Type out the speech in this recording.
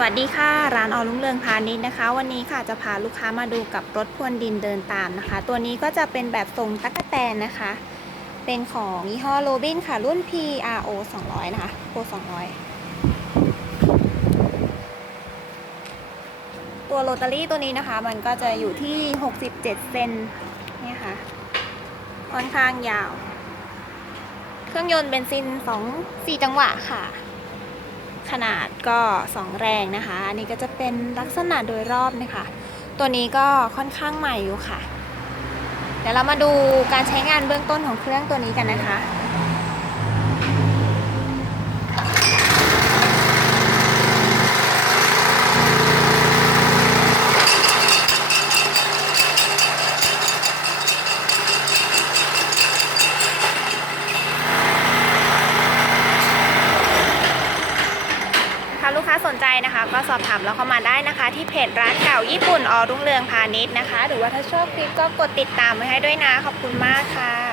สวัสดีค่ะ ร้านออรุ่งเรืองพาณิชย์นะคะ วันนี้ค่ะจะพาลูกค้ามาดูกับรถพรวนดินเดินตามนะคะ ตัวนี้ก็จะเป็นแบบทรงตั๊กแตนนะคะ เป็นของยี่ห้อโรบินค่ะ รุ่น PRO 200 นะคะ Pro 200 ตัวโรตารี่ตัวนี้นะคะ มันก็จะอยู่ที่ 67 เซนเนี่ยค่ะ ค่อนข้างยาว เครื่องยนต์เบนซิน 2 4 จังหวะค่ะ ขนาดก็ 2 แรงนะคะ อันนี้ก็จะเป็นลักษณะโดยรอบนะคะ ตัวนี้ก็ค่อนข้างใหม่อยู่ค่ะ เดี๋ยวเรามาดูการใช้งานเบื้องต้นของเครื่องตัวนี้กันนะคะ ลูกค้าสนใจนะคะ ก็สอบถามเราเข้ามาได้นะคะ ที่เพจร้านเก่าญี่ปุ่นอรุ่งเรืองพาณิชย์นะคะ หรือว่าถ้าชอบคลิปก็กดติดตามไว้ให้ด้วยนะขอบคุณมากค่ะ